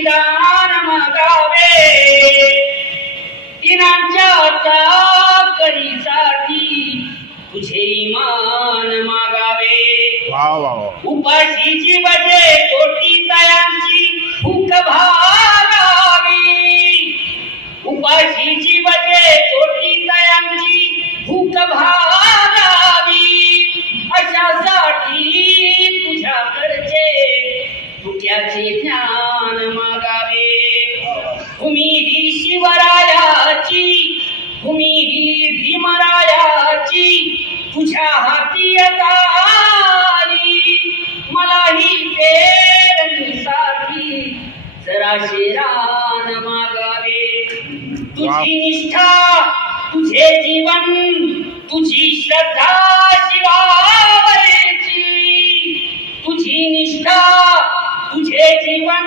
दान मागावे, दिनांच्या चाकरीसाठी तुझे इमान मागावे. उपाशीची वजे कोटी तयांची भूक भागावी, उपाशीची वजे कोटी तयांची भूक भागावी. अशासाठी तुझ्याकडचे तुझ्याचे ज्ञान मागावे. भूमी ही शिवरायाची, भूमी ही भीमरायाची तुझ्या हाती आली. मलाही पेरणीसाठी जराशे रान मागावे. तुझी निष्ठा, तुझे जीवन, तुझी श्रद्धा शिवावयाची. तुझी निष्ठा, तुझे जीवन,